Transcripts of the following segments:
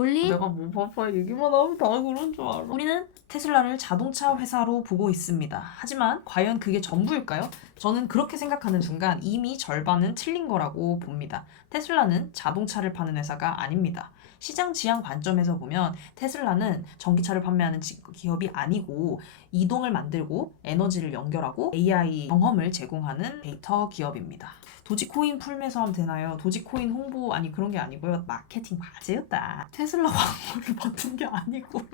물리? 내가 뭐 봐봐 얘기만 하면 다 그런 줄 알아. 우리는 테슬라를 자동차 회사로 보고 있습니다. 하지만 과연 그게 전부일까요? 저는 그렇게 생각하는 순간 이미 절반은 틀린 거라고 봅니다. 테슬라는 자동차를 파는 회사가 아닙니다. 시장 지향 관점에서 보면 테슬라는 전기차를 판매하는 기업이 아니고 이동을 만들고 에너지를 연결하고 AI 경험을 제공하는 데이터 기업입니다. 도지코인 풀매수하면 되나요? 도지코인 홍보 아니 그런 게 아니고요. 마케팅 과제였다. 테슬라 광고를 받은 게 아니고요.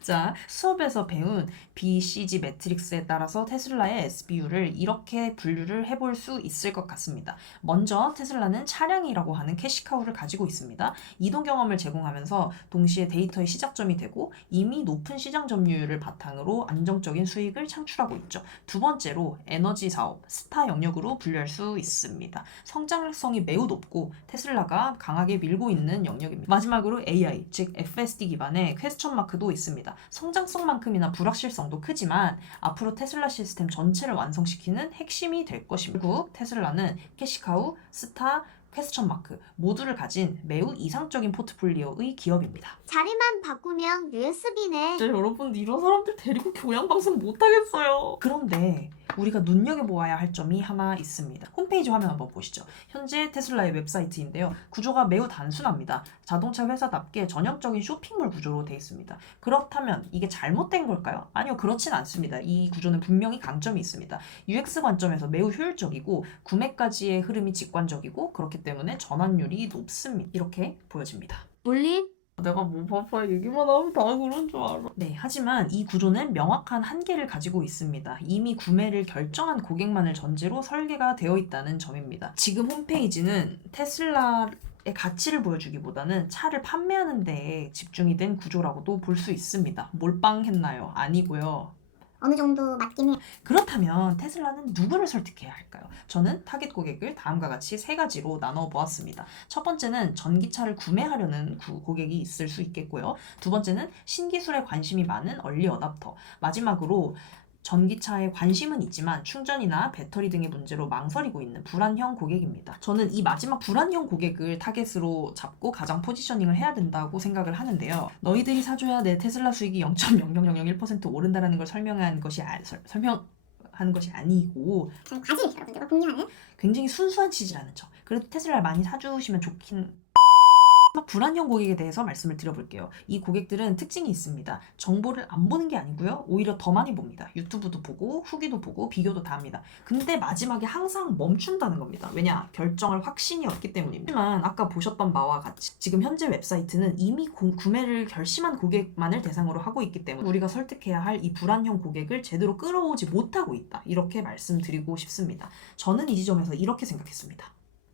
자, 수업에서 배운 BCG 매트릭스에 따라서 테슬라의 SBU를 이렇게 분류를 해볼 수 있을 것 같습니다. 먼저 테슬라는 차량이라고 하는 캐시카우를 가지고 있습니다. 이동 경험을 제공하면서 동시에 데이터의 시작점이 되고 이미 높은 시장 점유율을 바탕으로 안정적인 수익을 창출하고 있죠. 두 번째로 에너지 사업, 스타 영역으로 분류할 수 있습니다. 성장성이 매우 높고 테슬라가 강하게 밀고 있는 영역입니다. 마지막으로 AI, 즉 FSD 기반의 퀘스천 마크도 있습니다. 성장성만큼이나 불확실성도 크지만 앞으로 테슬라 시스템 전체를 완성시키는 핵심이 될 것입니다. 결국 테슬라는 캐시카우, 스타, 퀘스천 마크 모두를 가진 매우 이상적인 포트폴리오의 기업입니다. 자리만 바꾸면 USB네. 진짜 여러분 이런 사람들 데리고 교양방송 못하겠어요. 그런데 우리가 눈여겨보아야 할 점이 하나 있습니다. 홈페이지 화면 한번 보시죠. 현재 테슬라의 웹사이트인데요. 구조가 매우 단순합니다. 자동차 회사답게 전형적인 쇼핑몰 구조로 되어 있습니다. 그렇다면 이게 잘못된 걸까요? 아니요, 그렇진 않습니다. 이 구조는 분명히 강점이 있습니다. UX 관점에서 매우 효율적이고 구매까지의 흐름이 직관적이고 그렇기 때문에 전환율이 높습니다. 이렇게 보여집니다. 물리? 내가 뭐 봐봐 얘기만 하면 다 그런 줄 알아. 네, 하지만 이 구조는 명확한 한계를 가지고 있습니다. 이미 구매를 결정한 고객만을 전제로 설계가 되어 있다는 점입니다. 지금 홈페이지는 테슬라의 가치를 보여주기보다는 차를 판매하는 데에 집중이 된 구조라고도 볼 수 있습니다. 몰빵했나요? 아니고요. 어느 정도 맞긴 해. 그렇다면 테슬라는 누구를 설득해야 할까요? 저는 타겟 고객을 다음과 같이 세 가지로 나눠 보았습니다. 첫 번째는 전기차를 구매하려는 고객이 있을 수 있겠고요. 두 번째는 신기술에 관심이 많은 얼리 어답터. 마지막으로 전기차에 관심은 있지만 충전이나 배터리 등의 문제로 망설이고 있는 불안형 고객입니다. 저는 이 마지막 불안형 고객을 타겟으로 잡고 가장 포지셔닝을 해야 된다고 생각을 하는데요. 너희들이 사줘야 내 테슬라 수익이 0.00001% 오른다라는 걸 설명하는 것이 아니고 저는 과즙 여러분들과 공유하는 굉장히 순수한 취지라는 점. 그래도 테슬라를 많이 사주시면 좋긴. 불안형 고객에 대해서 말씀을 드려볼게요. 이 고객들은 특징이 있습니다. 정보를 안 보는 게 아니고요. 오히려 더 많이 봅니다. 유튜브도 보고 후기도 보고 비교도 다 합니다. 근데 마지막에 항상 멈춘다는 겁니다. 왜냐? 결정할 확신이 없기 때문입니다. 하지만 아까 보셨던 바와 같이 지금 현재 웹사이트는 이미 구매를 결심한 고객만을 대상으로 하고 있기 때문에 우리가 설득해야 할 이 불안형 고객을 제대로 끌어오지 못하고 있다. 이렇게 말씀드리고 싶습니다. 저는 이 지점에서 이렇게 생각했습니다.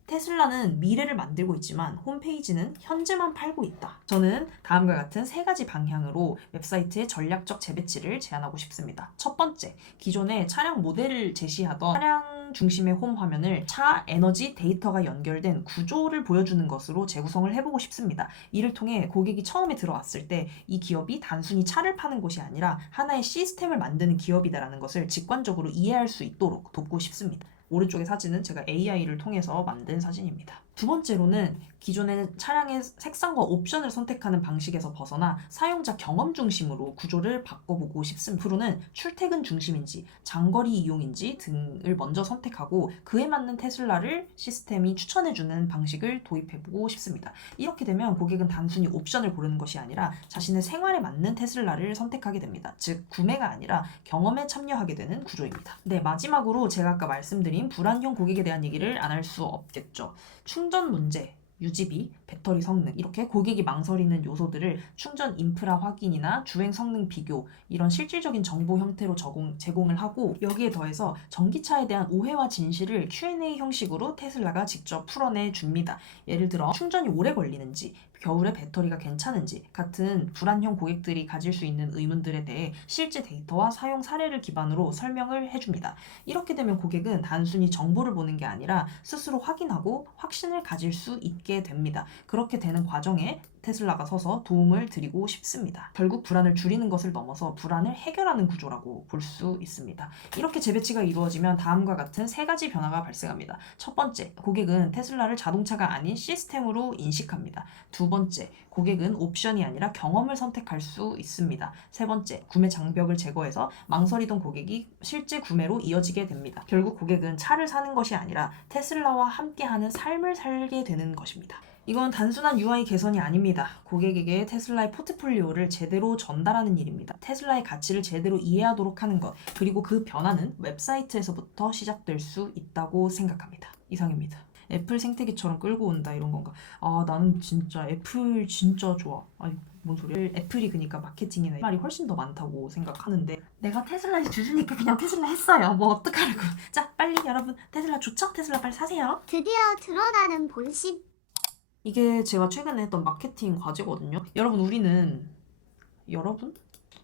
테슬라는 미래를 만들고 있지만 홈페이지는 현재만 팔고 있다. 저는 다음과 같은 세 가지 방향으로 웹사이트의 전략적 재배치를 제안하고 싶습니다. 첫 번째, 기존의 차량 모델을 제시하던 차량 중심의 홈 화면을 차 에너지 데이터가 연결된 구조를 보여주는 것으로 재구성을 해보고 싶습니다. 이를 통해 고객이 처음에 들어왔을 때 이 기업이 단순히 차를 파는 곳이 아니라 하나의 시스템을 만드는 기업이다라는 것을 직관적으로 이해할 수 있도록 돕고 싶습니다. 오른쪽의 사진은 제가 AI를 통해서 만든 사진입니다. 두 번째로는 기존의 차량의 색상과 옵션을 선택하는 방식에서 벗어나 사용자 경험 중심으로 구조를 바꿔보고 싶습니다. 앞으로는 출퇴근 중심인지 장거리 이용인지 등을 먼저 선택하고 그에 맞는 테슬라를 시스템이 추천해주는 방식을 도입해보고 싶습니다. 이렇게 되면 고객은 단순히 옵션을 고르는 것이 아니라 자신의 생활에 맞는 테슬라를 선택하게 됩니다. 즉 구매가 아니라 경험에 참여하게 되는 구조입니다. 네, 마지막으로 제가 아까 말씀드린 불안형 고객에 대한 얘기를 안 할 수 없겠죠. 충전 문제, 유지비, 배터리 성능 이렇게 고객이 망설이는 요소들을 충전 인프라 확인이나 주행 성능 비교 이런 실질적인 정보 형태로 제공을 하고 여기에 더해서 전기차에 대한 오해와 진실을 Q&A 형식으로 테슬라가 직접 풀어내 줍니다. 예를 들어 충전이 오래 걸리는지 겨울에 배터리가 괜찮은지 같은 불안형 고객들이 가질 수 있는 의문들에 대해 실제 데이터와 사용 사례를 기반으로 설명을 해줍니다. 이렇게 되면 고객은 단순히 정보를 보는 게 아니라 스스로 확인하고 확신을 가질 수 있게 됩니다. 그렇게 되는 과정에 테슬라가 서서 도움을 드리고 싶습니다. 결국 불안을 줄이는 것을 넘어서 불안을 해결하는 구조라고 볼 수 있습니다. 이렇게 재배치가 이루어지면 다음과 같은 세 가지 변화가 발생합니다. 첫 번째, 고객은 테슬라를 자동차가 아닌 시스템으로 인식합니다. 두 두 번째, 고객은 옵션이 아니라 경험을 선택할 수 있습니다. 세 번째, 구매 장벽을 제거해서 망설이던 고객이 실제 구매로 이어지게 됩니다. 결국 고객은 차를 사는 것이 아니라 테슬라와 함께하는 삶을 살게 되는 것입니다. 이건 단순한 UI 개선이 아닙니다. 고객에게 테슬라의 포트폴리오를 제대로 전달하는 일입니다. 테슬라의 가치를 제대로 이해하도록 하는 것, 그리고 그 변화는 웹사이트에서부터 시작될 수 있다고 생각합니다. 이상입니다. 애플 생태계처럼 끌고 온다 이런 건가? 아, 나는 진짜 애플 진짜 좋아. 아니, 뭔 소리야? 애플이 그니까 마케팅이나 말이 훨씬 더 많다고 생각하는데 내가 테슬라에 주주니까 그냥 테슬라 했어요. 뭐 어떡하라고. 자, 빨리 여러분 테슬라 좋죠? 테슬라 빨리 사세요. 드디어 드러나는 본심. 이게 제가 최근에 했던 마케팅 과제거든요. 여러분?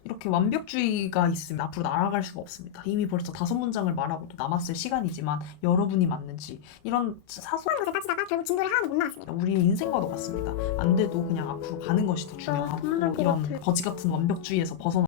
이렇게 완벽주의가 있으면 앞으로 나아갈 수가 없습니다. 이미 벌써 5문장을 말하고도 남았을 시간이지만 여러분이 맞는지 이런 사소한 것을 따지다가 결국 진도를 하나도 못 나왔습니다. 우리 인생과도 같습니다. 안 돼도 그냥 앞으로 가는 것이 더 중요하고 이런 거지 같은 완벽주의에서 벗어나